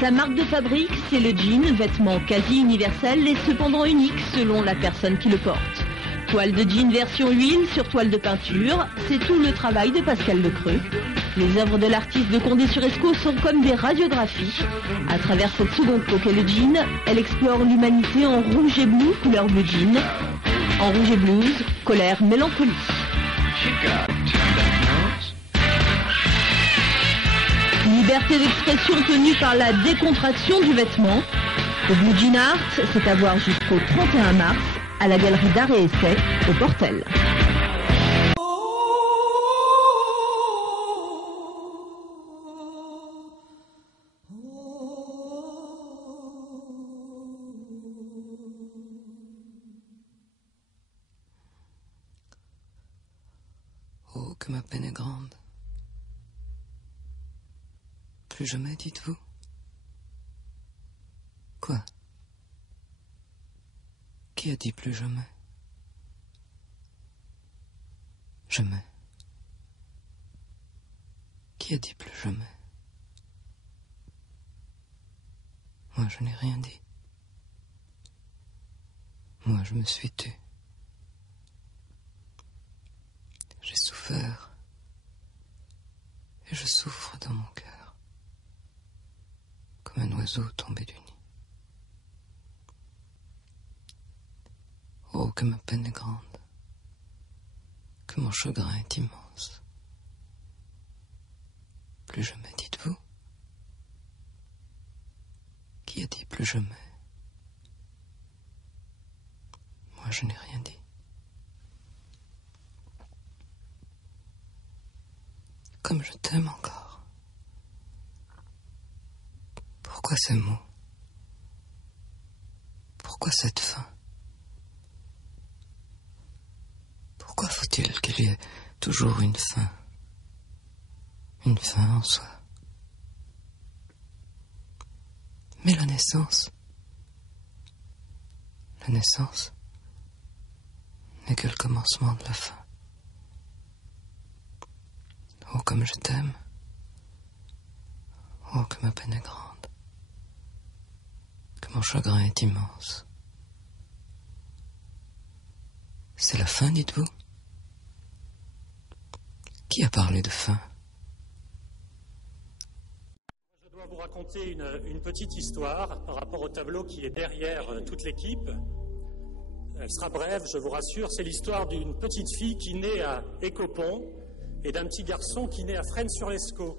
Sa marque de fabrique, c'est le jean, vêtement quasi universel et cependant unique selon la personne qui le porte. Toile de jean version huile sur toile de peinture, c'est tout le travail de Pascal Lecreux. Les œuvres de l'artiste de Condé-sur-Escaut sont comme des radiographies. À travers cette seconde peau qu'est le jean, elle explore l'humanité en rouge et bleu, couleur bleu jean, en rouge et blues, colère, mélancolie. Liberté d'expression tenue par la décontraction du vêtement. Le Blue Jean Art, c'est à voir jusqu'au 31 mars à la Galerie d'Art et Essai au Portel. Oh, que ma peine est grande. Plus jamais, dites-vous? Quoi? Qui a dit plus jamais? Jamais. Qui a dit plus jamais? Moi, je n'ai rien dit. Moi, je me suis tue. J'ai souffert. Et je souffre dans mon cœur. Comme un oiseau tombé du nid. Oh, que ma peine est grande. Que mon chagrin est immense. Plus jamais, dites-vous? Qui a dit plus jamais? Moi, je n'ai rien dit. Comme je t'aime encore. Pourquoi ces mots? Pourquoi cette fin? Pourquoi faut-il qu'il y ait toujours une fin? Une fin en soi. Mais la naissance n'est que le commencement de la fin. Oh, comme je t'aime. Oh, que ma peine est grande. Que mon chagrin est immense. C'est la fin, dites-vous? Qui a parlé de fin? Je dois vous raconter une petite histoire par rapport au tableau qui est derrière toute l'équipe. Elle sera brève, je vous rassure. C'est l'histoire d'une petite fille qui naît à Écopon et d'un petit garçon qui naît à Fresnes-sur-l'Escaut.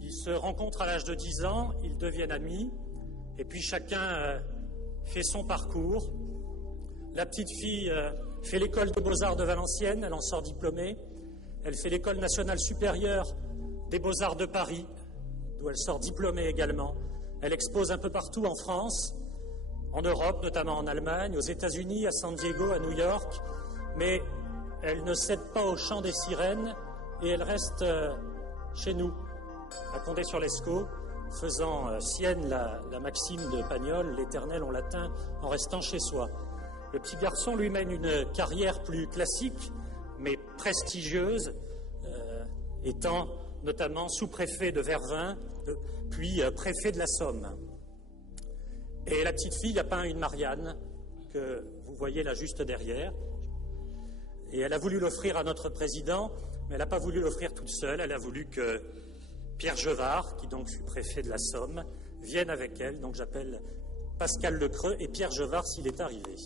Ils se rencontrent à l'âge de 10 ans, ils deviennent amis, et puis chacun fait son parcours. La petite fille fait l'école des beaux-arts de Valenciennes, elle en sort diplômée. Elle fait l'école nationale supérieure des beaux-arts de Paris, d'où elle sort diplômée également. Elle expose un peu partout en France, en Europe, notamment en Allemagne, aux États-Unis, à San Diego, à New York. Mais elle ne cède pas au chant des sirènes et elle reste chez nous, à Condé-sur-l'Escaut, faisant sienne la maxime de Pagnol, l'éternel en latin, en restant chez soi. Le petit garçon lui mène une carrière plus classique, mais prestigieuse, étant notamment sous-préfet de Vervins, puis préfet de la Somme. Et la petite fille a peint une Marianne, que vous voyez là juste derrière. Et elle a voulu l'offrir à notre président, mais elle n'a pas voulu l'offrir toute seule. Elle a voulu que Pierre Gevard, qui donc fut préfet de la Somme, vienne avec elle. Donc j'appelle Pascal Lecreux et Pierre Gevard s'il est arrivé.